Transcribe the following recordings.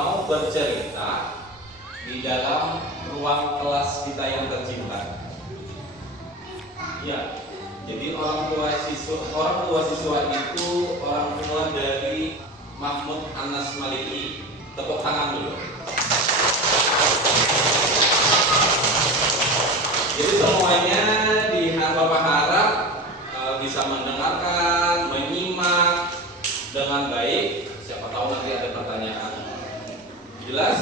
mau bercerita di dalam ruang kelas kita yang tercinta. Ya, jadi orang tua siswa itu orang tua dari Mahmud Anas Maliki. Tepuk tangan dulu. Jadi semuanya Bapak harap bisa mendengarkan, menyimak dengan baik. Siapa tahu nanti ada pertanyaan. Jelas?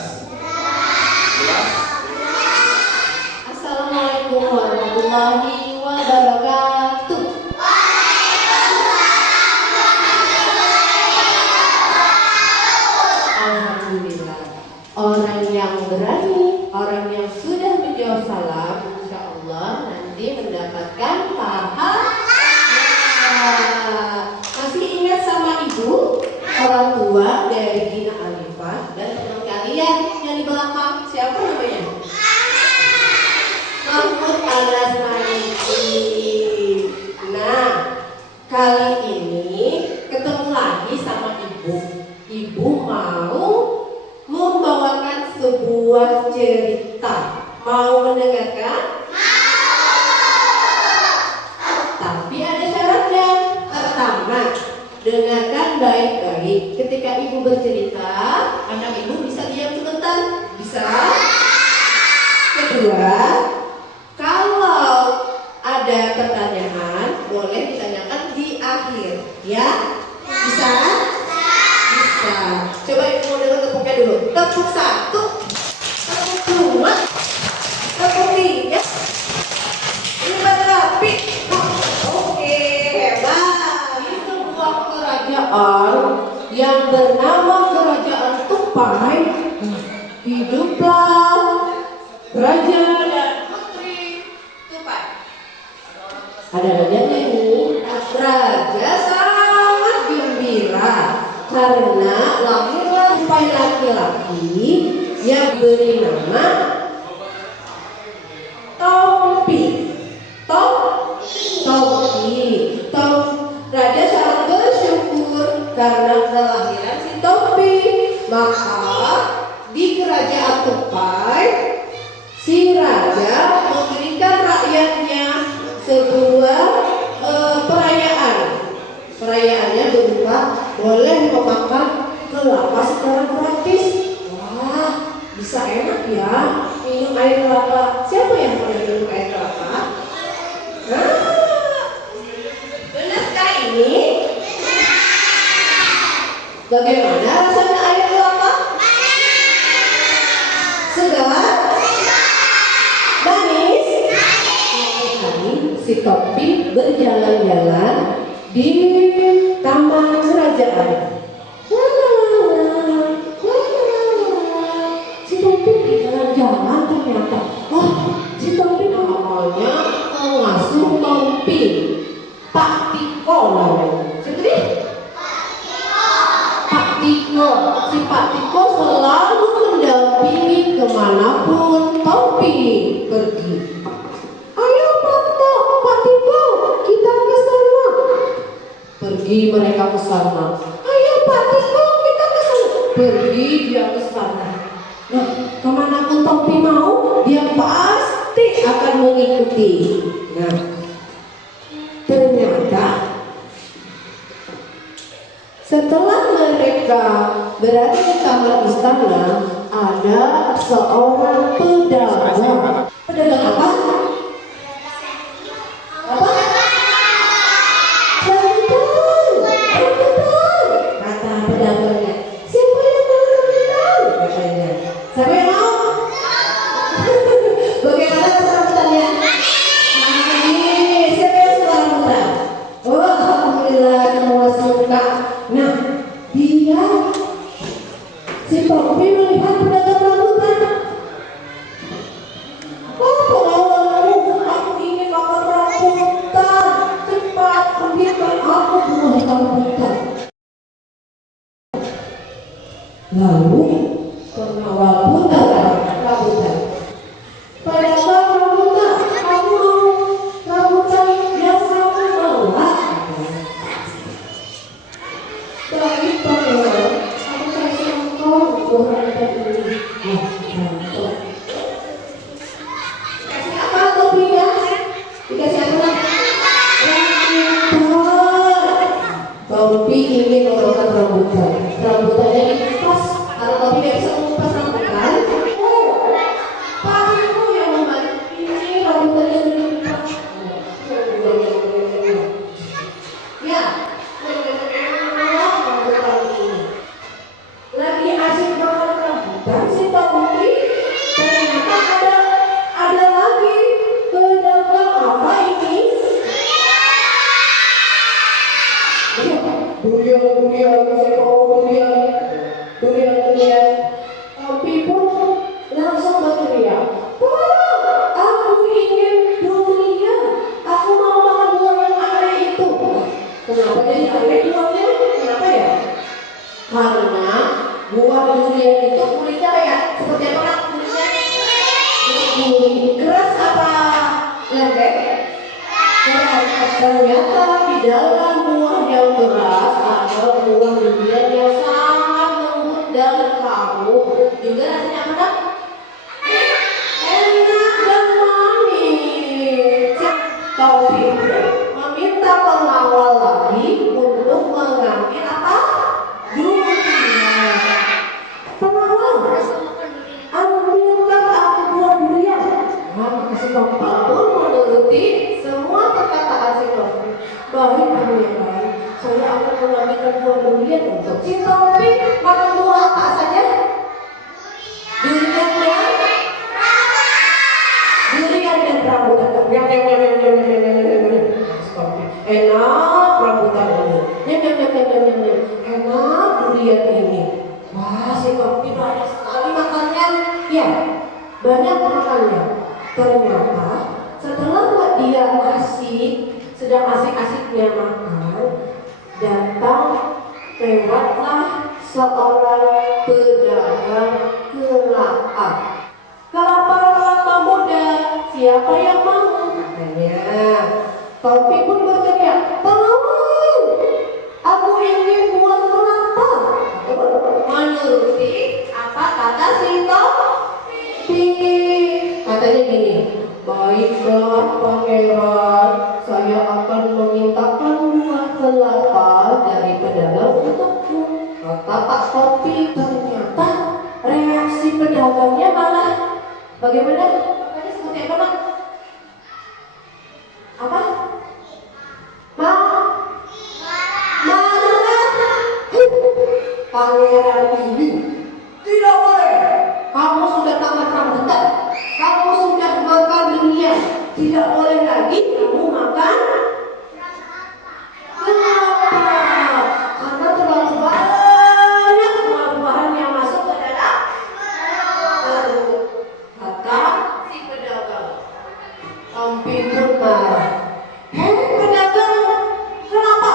Jelas? Assalamualaikum warahmatullahi wabarakatuh. Alhamdulillah. Orang yang berani, orang yang sudah menjawab salam, insya Allah nanti mendapatkan pahala. Masih ingat sama ibu, orang tua dari Gina Alifah dan teman kalian yang di belakang, siapa namanya? Mahmud Anas Maliki. Nah, kali ini ketemu lagi sama ibu. Ibu mau membawakan sebuah cerita. Mau mendengarkan? Tapi ada syaratnya. Pertama, dengarkan baik-baik. Ketika ibu bercerita, anak ibu bisa diam sebentar. Bisa? Kedua, kalau ada pertanyaan, boleh ditanyakan di akhir. Ya? Bisa? Bisa. Coba ibu dengar tepuknya dulu. Tepuk 1, tepuk 2, tepuk 3. Ini pada rapi. Oke, hebat. Di sebuah kerajaan yang bernama Kerajaan Tupai, hiduplah raja dan putri Tupai. Ada rajanya ini. Raja sangat gembira karena lahirlah Tupai laki-laki yang beri nama Tompi. Raja sangat bersyukur karena kelahiran si Tompi. Maka di kerajaan Tupai, si raja memberikan rakyatnya sebuah perayaan. Perayaannya berupa boleh memakan kelapa secara gratis. Wah, bisa enak ya minum air kelapa. Siapa yang pernah minum air kelapa? Nah, benarkah ini? Bagaimana rasanya air kelapa? Segar? Manis? Si Tompi berjalan-jalan di taman kerajaan. Si Tompi jalan-jalan ternyata. Oh, si Tompi namanya pengasuh Tompi, Pak Tiko namanya. Seperti Pak Tiko. Si Pak Tiko selalu mendampingi kemanapun Tompi pergi. Ayo Pak Tiko, kita ke sana. Pergi mereka ke sana. Ayo Pak Tiko, kita ke sana. Pergi dia ke sana. Nah, kemanapun Tompi mau, dia pasti akan mengikuti. Nah, ternyata setelah mereka berada di taman istana, ada seorang pedagang. Pedagang apa? Apa? Betul. Kata pedagangnya. Siapa yang mau rendang? Katanya. Siapa yang mau? Bagaimana kesempatannya? Siapa yang suka rambutan? Oh, alhamdulillah semua suka. Nah, dia si Tompi melihat pedagang rambutan. Ternyata di dalam buah yang keras ada buah durian yang sangat lembut dan kamu juga rasanya enak, enak dan manis. Taufik meminta pengawal lagi untuk mengambil apa? Durian. Pengawal, ambilkan aku buah durian. Nah, si Taufik pun menuruti semua perkataan si Taufik. Baik, pangeran, saya akan mengambilkan buah durian untuk si Taufik. Makan buah apa saja? Durian dan rambutan. Enak rambutan ini. Enak durian ini. Wah, si Taufik banyak sekali makannya. Ya, banyak makannya. Ternyata setelah dia sedang asik-asiknya makan, datang lewatlah seorang pedagang kelapa. Kelapa muda, siapa yang mau? Katanya. Taufik pun berteriak, "Pengawal, aku ingin buah kelapa." Menuruti apa kata si Taufik. Katanya gini, "Baiklah pangeran, saya akan memintakan buah kelapa dari pedagang untukmu." Kata Pak Taufik. Ternyata reaksi pedagangnya malah bagaimana? Makanya seperti apa, Pak? Apa? Marah. Pangeran ini tidak boleh. Kamu sudah tamat rambutan. Kamu sudah makan durian. Tidak boleh lagi kamu makan kelapa. Karena terlalu banyak buah-buahan yang masuk ke dalam perut. Kata si pedagang. Taufik pun marah. "Hei pedagang, kenapa?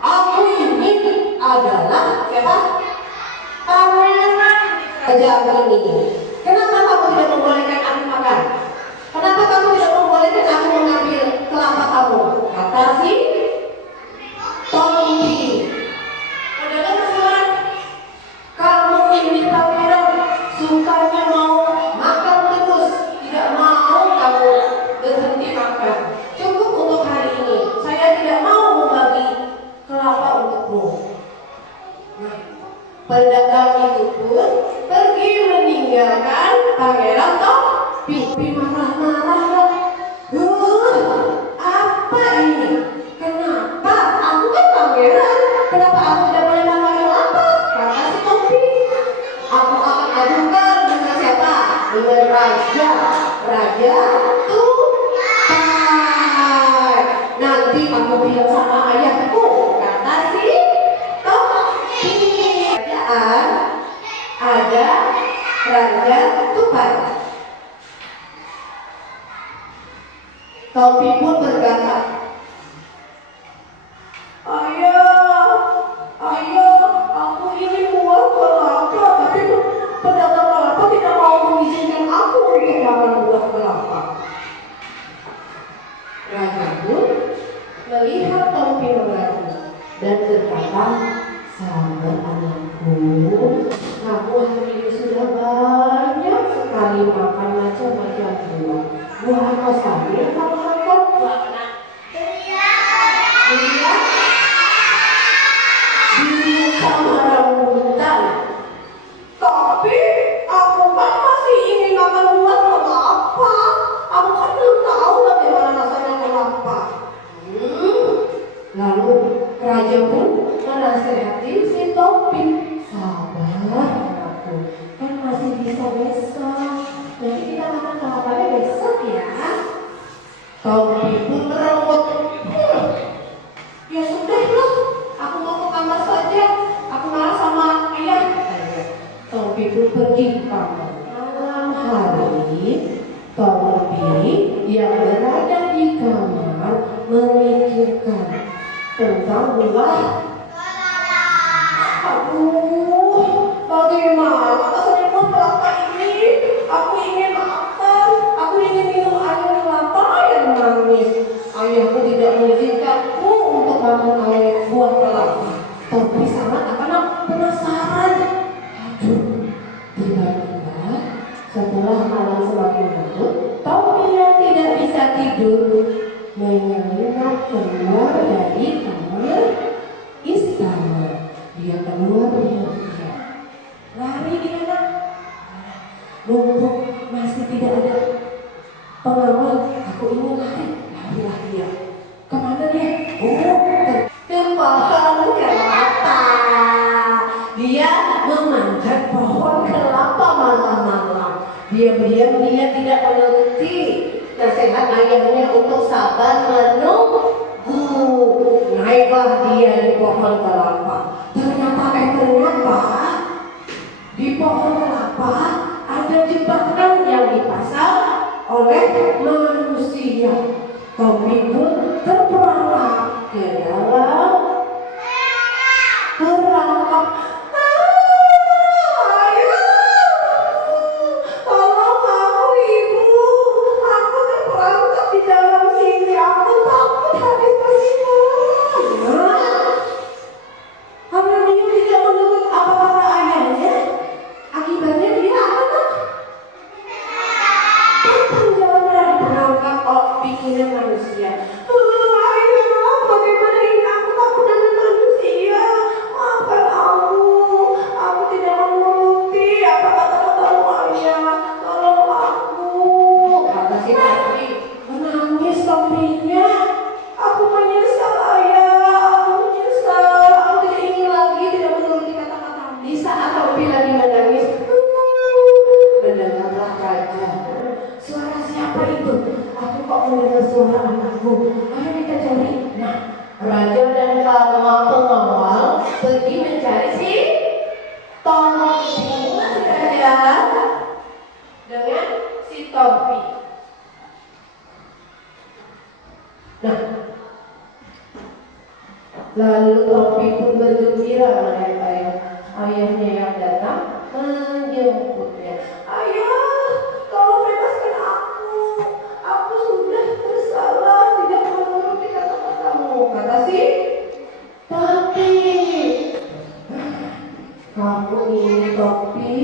Aku ini adalah siapa? Pangeran kerajaan ini. Kenapa kamu tidak membolehkan aku makan? Kenapa kamu tidak membolehkan aku mengambil kelapa kamu?" Kata si Taufik. Pedagang bersuara, "Kamu ini pangeran, sukanya mau makan terus, tidak mau kamu berhenti makan. Cukup untuk hari ini. Saya tidak mau membagi kelapa untukmu." Pedagang itu pun pergi meninggalkan pangeran Taufik. Marah-marah. Apa ini? Kenapa? Aku kan pangeran. Kenapa aku tidak boleh makan kelapa? Kata si Taufik. "Aku akan adukan dengan siapa? Dengan raja. Raja Tupai. Nanti aku bilang sama ayahku." Kata si Taufik. Kerajaan ada Raja Tupai. Taufik pun berkata, Ayah, aku ingin buah kelapa, tapi pedagang kelapa tidak mau mengizinkan aku untuk makan buah kelapa." Raja pun melihat Taufik mengaku dan berkata, "Sabar anakku, kamu hari ini sudah banyak sekali makan macam-macam buah. Buah apa saja yang kamu makan? Buah apa? Durian sama rambutan. Tapi aku kan masih ingin makan buah kelapa. Aku kan belum tahu bagaimana rasanya kelapa." Lalu raja pun menasihati si Taufik, "Sabar anakku, kan masih bisa besok. Jadi kita makan kelapanya besok ya." Taufik pun merenggut. "Ya sudah loh, aku mau ke kamar saja. Aku marah sama ayah." Taufik pun pergi ke kamar. Malam hari, Taufik yang berada di kamar memikirkan tentang buah. Bagaimana rasanya buah kelapa ini? Aku ingin makan. Aku ingin minum air kelapa yang manis. Ayahku tidak mengizinkan menyelinap keluar dari kamar istana. Dia keluar dengan dia. Lari dia nak. Mumpung masih tidak ada pengawal, aku ingin lari. Larilah dia. Kemana dia? Oh, ke pohon kelapa. Dia memanjat pohon kelapa malam-malam. Diam-diam dia tidak menuruti nasihat ayahnya untuk sabar menunggu. Naiklah dia di pohon kelapa. Ternyata di pohon kelapa ada jebakan yang dipasang oleh manusia. Tommy pun terperangkap ke dalam perangkap. Tolong aku ibu, aku terperangkap di dalam sini. Aku takut habis kesimpulan. Karena dia tidak menurut apa kata ayahnya, akibatnya dia apa? Terpenjara dari perangkap bikinan manusia. Ayah, bagaimana ini? Aku takut dengan manusia. Maafkan aku tidak menuruti apa kata-katamu ayah. Tolong aku. Kata si Tommy, menangis Tommy-nya. Aku menyesal ayah, aku menyesal. Aku tidak ingin lagi tidak menuruti kata-katamu. Di saat Tommy lagi menangis, mendengarlah raja. Suara siapa itu? Aku kok mendengar suara anakku. Ayo kita cari. Nah, raja dan para pengawal pergi mencari si Tommy. Raja dengan si Tommy. Nah, lalu Tommy pun bergembira melihat ayahnya yang datang menjemputnya. Ayah, tolong bebaskan aku. Aku sudah bersalah tidak menuruti kata-katamu. Kata si Tommy. Kamu ini Tommy,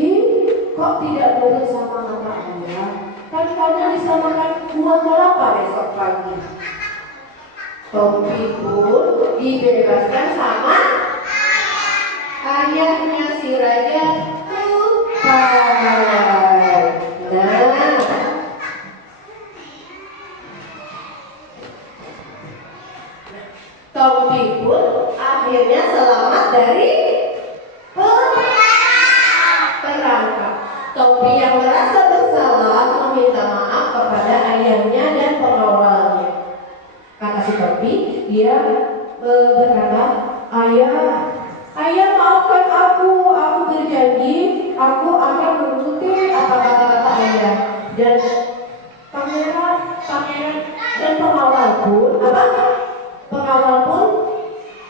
kok tidak nurut sama kata ayah? Kan kamu bisa makan buah kelapa besok pagi. Tommy pun dibebaskan sama ayahnya si raja Tupai. Nah, Tommy pun akhirnya selamat dari perangkap. Tommy yang merasa bersalah meminta maaf kepada ayahnya dan pengawalnya. Kata si Tommy, dia berkata, Ayah maafkan aku berjanji, aku akan menuruti apa kata-kata ayah. Dan pangeran dan pengawal pun,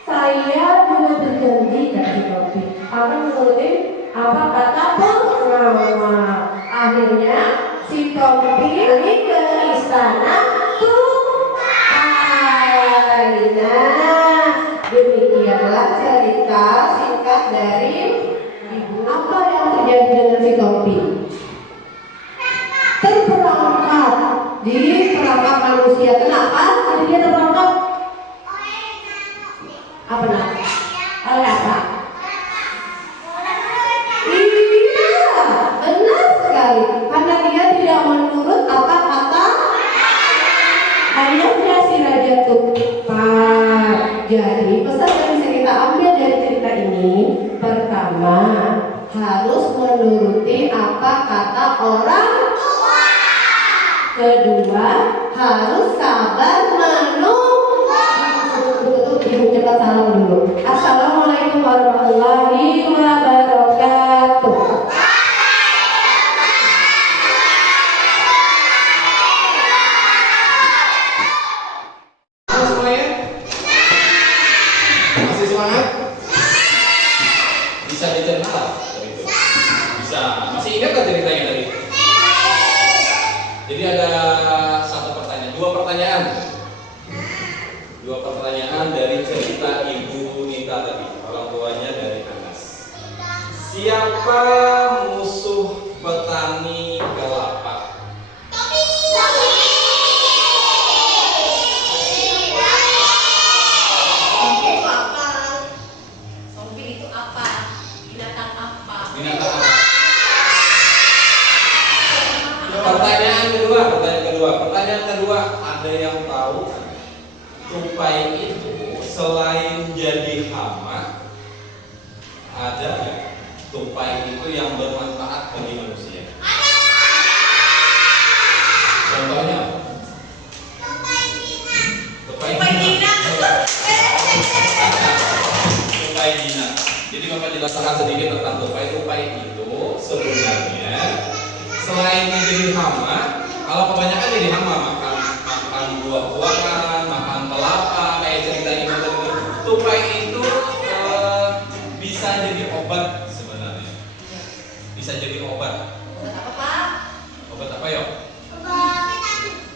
saya juga berjanji dari Tommy akan menuruti apa kata pengawal. Akhirnya si Tommy pergi ke istana Tupai. Nah, demikianlah cerita singkat dari ibu. Apa yang terjadi dengan si Tommy? Terperangkap di perangkap manusia. Kenapa? Jadi dia terperangkap. Apa namanya? Oleh apa? Iya, benar sekali. Karena dia tidak menurut apa kata ayahnya si Raja Tupai. Jadi pesan yang bisa kita ambil dari cerita ini, pertama harus menuruti apa kata orang tua. Kedua harus sabar menunggu. Ibu cepat salam dulu. Assalamualaikum warahmatullahi wabarakatuh. Masih semangat? Bisa dicerna dari itu? Bisa. Masih ingat kan ceritanya tadi? Jadi ada dua pertanyaan dari cerita Ibu Nita tadi, orang tuanya dari Anas. Siapa musuh petani kelapa? ada yang tahu tupai itu selain jadi hama, ada nggak tupai itu yang bermanfaat bagi manusia? Contohnya apa? Tupai jinak. Tupai jinak. Jadi Bapak jelaskan sedikit tentang tupai. Tupai itu sebenarnya selain menjadi hama, kalau kebanyakan jadi hama makan buah-buahan, makan kelapa, kayak cerita ibu tadi. Tupai itu bisa jadi obat sebenarnya. Bisa jadi obat. Obat apa ya?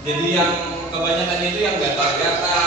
Jadi yang kebanyakan itu yang gatal-gatal,